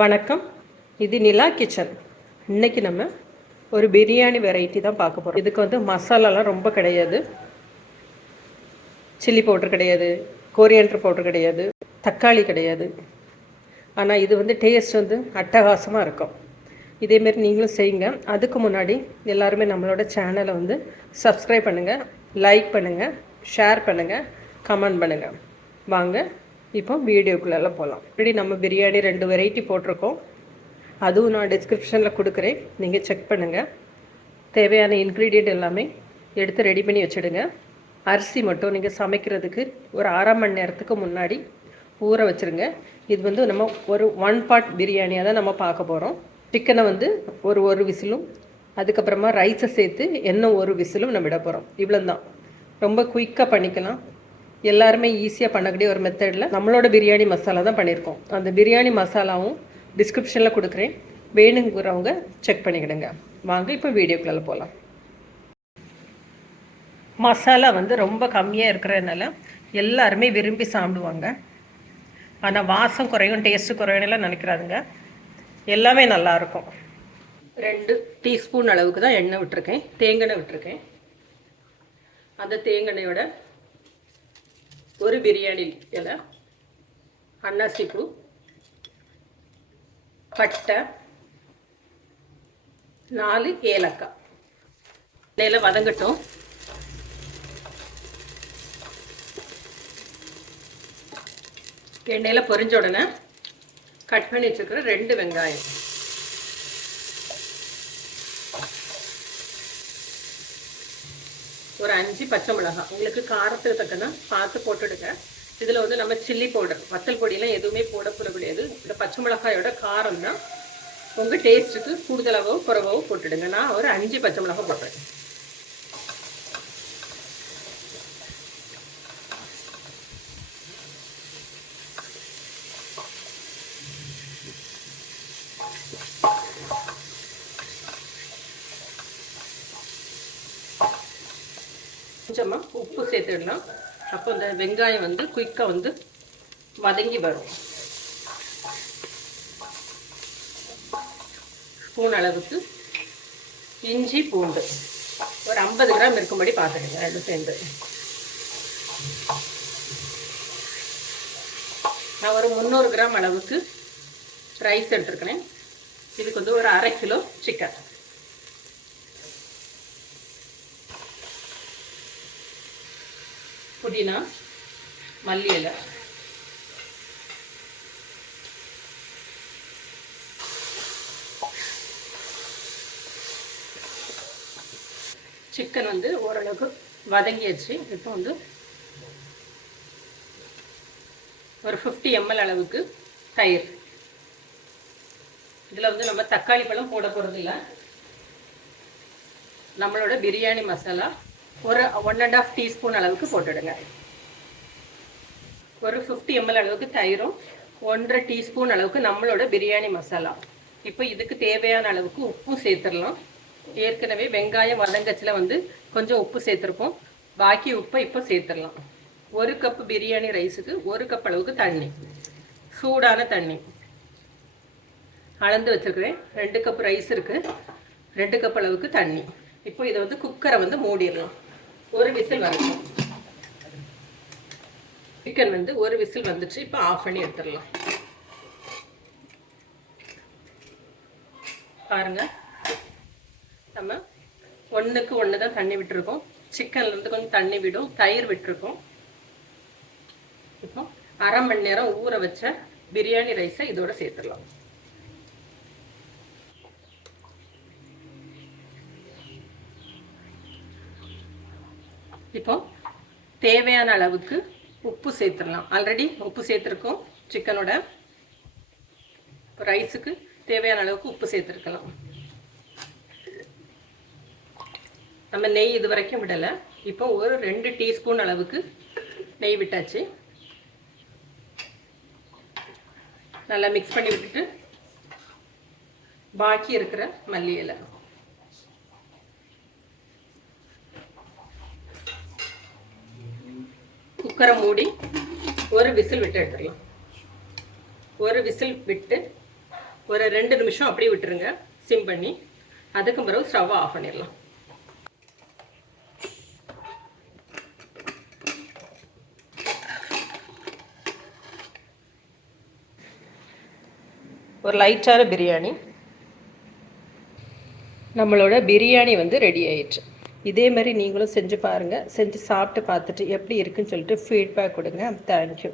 வணக்கம். இது நிலா கிச்சன். இன்றைக்கி நம்ம ஒரு பிரியாணி வெரைட்டி தான் பார்க்க போகிறோம். இதுக்கு வந்து மசாலாலாம் ரொம்ப கிடையாது, சில்லி பவுடர் கிடையாது, கோரியண்டர் பவுடர் கிடையாது, தக்காளி கிடையாது. ஆனால் இது வந்து டேஸ்ட் வந்து அட்டகாசமாக இருக்கும். இதேமாரி நீங்களும் செய்யுங்க. அதுக்கு முன்னாடி எல்லாருமே நம்மளோட சேனலை வந்து சப்ஸ்கிரைப் பண்ணுங்கள், லைக் பண்ணுங்கள், ஷேர் பண்ணுங்கள், கமெண்ட் பண்ணுங்கள். வாங்க இப்போ வீடியோக்குள்ளெல்லாம் போகலாம். இப்படி நம்ம பிரியாணி 2 வெரைட்டி போட்டிருக்கோம். அதுவும் நான் டிஸ்கிரிப்ஷனில் கொடுக்குறேன், நீங்கள் செக் பண்ணுங்கள். தேவையான இன்க்ரீடியண்ட் எல்லாமே எடுத்து ரெடி பண்ணி வச்சுடுங்க. அரிசி மட்டும் நீங்கள் சமைக்கிறதுக்கு ஒரு அரை மணி நேரத்துக்கு முன்னாடி ஊற வச்சுருங்க. இது வந்து நம்ம ஒரு 1 பார்ட் பிரியாணியாக தான் நம்ம பார்க்க போகிறோம். சிக்கனை வந்து ஒரு விசிலும், அதுக்கப்புறமா ரைஸை சேர்த்து இன்னும் ஒரு விசிலும் நம்ம விட போகிறோம். இவ்வளோ தான். ரொம்ப குயிக்காக பண்ணிக்கலாம். எல்லாருமே ஈஸியாக பண்ணக்கூடிய ஒரு மெத்தடில் நம்மளோட பிரியாணி மசாலா தான் பண்ணியிருக்கோம். அந்த பிரியாணி மசாலாவும் டிஸ்கிரிப்ஷனில் கொடுக்குறேன், வேணுங்கிறவங்க செக் பண்ணிக்கிடுங்க. வாங்க இப்போ வீடியோக்குள்ளே போகலாம். மசாலா வந்து ரொம்ப கம்மியாக இருக்கிறதுனால எல்லாருமே விரும்பி சாப்பிடுவாங்க. ஆனால் வாசம் குறையும், டேஸ்ட்டு குறையும்லாம் நினைக்கிறாதுங்க. எல்லாமே நல்லாயிருக்கும். 2 டீஸ்பூன் அளவுக்கு தான் எண்ணெய் விட்டுருக்கேன், தேங்காய் விட்டுருக்கேன். அந்த தேங்காயோட ஒரு பிரியாணி இலை, அன்னாசி பூ, பட்டை, 4 ஏலக்காய் எண்ணெயில் வதங்கட்டும். எண்ணெயில் பொரிஞ்ச உடனே கட் பண்ணி வச்சுருக்கிற 2 வெங்காயம், ஒரு 5 பச்சை மிளகாய், உங்களுக்கு காரத்துக்கு தக்கன பார்த்து போட்டுடுங்க. இதில் வந்து நம்ம சில்லி பவுடர், வத்தல் பொடியெலாம் எதுவுமே போடக்கூடாது. இந்த பச்சை மிளகாயோட காரம் தான் உங்கள் டேஸ்ட்டுக்கு கூடுதலாகவோ குறைவாகவோ போட்டுடுங்க. நான் ஒரு 5 பச்சை மிளகாய் போட்டுறேன். கொஞ்சமாக உப்பு சேர்த்துடலாம். அப்போ இந்த வெங்காயம் வந்து குயிக்காக வந்து வதங்கி வரும். ஸ்பூன் அளவுக்கு இஞ்சி பூண்டு ஒரு 50 கிராம் இருக்கும்படி பார்த்துடுங்க. 2 சேர்ந்து நான் ஒரு 300 கிராம் அளவுக்கு ரைஸ் எடுத்துருக்கிறேன். இதுக்கு வந்து ஒரு 1/2 கிலோ சிக்கன். புதினா, மல்லி இலை, சிக்கன் வந்து ஓரளவுக்கு வதங்கியாச்சு. இப்போ வந்து ஒரு 50 ml அளவுக்கு தயிர். இதில் வந்து நம்ம தக்காளி பழம் போட போகிறது இல்லை. நம்மளோட பிரியாணி மசாலா ஒரு 1.5 டீஸ்பூன் அளவுக்கு போட்டுடுங்க. ஒரு 50 ml அளவுக்கு தயிரும் 1.5 டீஸ்பூன் அளவுக்கு நம்மளோட பிரியாணி மசாலா. இப்போ இதுக்கு தேவையான அளவுக்கு உப்பும் சேர்த்துடலாம். ஏற்கனவே வெங்காயம் வதங்கச்சில் வந்து கொஞ்சம் உப்பு சேர்த்துருப்போம், பாக்கி உப்பை இப்போ சேர்த்துடலாம். 1 கப் பிரியாணி ரைஸுக்கு 1 கப் அளவுக்கு தண்ணி, சூடான தண்ணி அளந்து வச்சுருக்கிறேன். 2 கப் ரைஸ் இருக்குது, 2 கப் அளவுக்கு தண்ணி. இப்போ இதை வந்து குக்கரை வந்து மூடிடலாம். ஒரு விசில் வரணும். சிக்கன் வந்து ஒரு விசில் வந்துச்சு. இப்போ ஆஃப் பண்ணி எடுத்துடலாம். பாருங்க, நம்ம 1க்கு 1 தான் தண்ணி விட்டுருக்கோம். சிக்கன்லேருந்து கொஞ்சம் தண்ணி விடும், தயிர் விட்டுருக்கோம். இப்போ 1/2 மணி நேரம் ஊற வச்ச பிரியாணி ரைஸை இதோட சேர்த்துடலாம். இப்போ தேவையான அளவுக்கு உப்பு சேர்த்துடலாம். ஆல்ரெடி உப்பு சேர்த்துருக்கோம் சிக்கனோட. இப்போ ரைஸுக்கு தேவையான அளவுக்கு உப்பு சேர்த்துருக்கலாம். நம்ம நெய் இது வரைக்கும் விடலை. இப்போ ஒரு 2 டீஸ்பூன் அளவுக்கு நெய் விட்டாச்சு. நல்லா மிக்ஸ் பண்ணி விட்டுட்டு பாக்கி இருக்கிற மல்லி இலை, குக்கரை மூடி ஒரு விசில் விட்டு எடுத்துடலாம். ஒரு விசில் விட்டு ஒரு 2 நிமிஷம் அப்படியே விட்டுருங்க சிம் பண்ணி. அதுக்கு பிறகு ஸ்டவ்வை ஆஃப் பண்ணிடலாம். ஒரு லைட்டான பிரியாணி. நம்மளோட பிரியாணி வந்து ரெடி ஆயிடுச்சு. இதே மாதிரி நீங்களும் செஞ்சு பாருங்கள். செஞ்சு சாப்பிட்டு பார்த்துட்டு எப்படி இருக்குன்னு சொல்லிட்டு ஃபீட்பேக் கொடுங்க. தேங்க்யூ.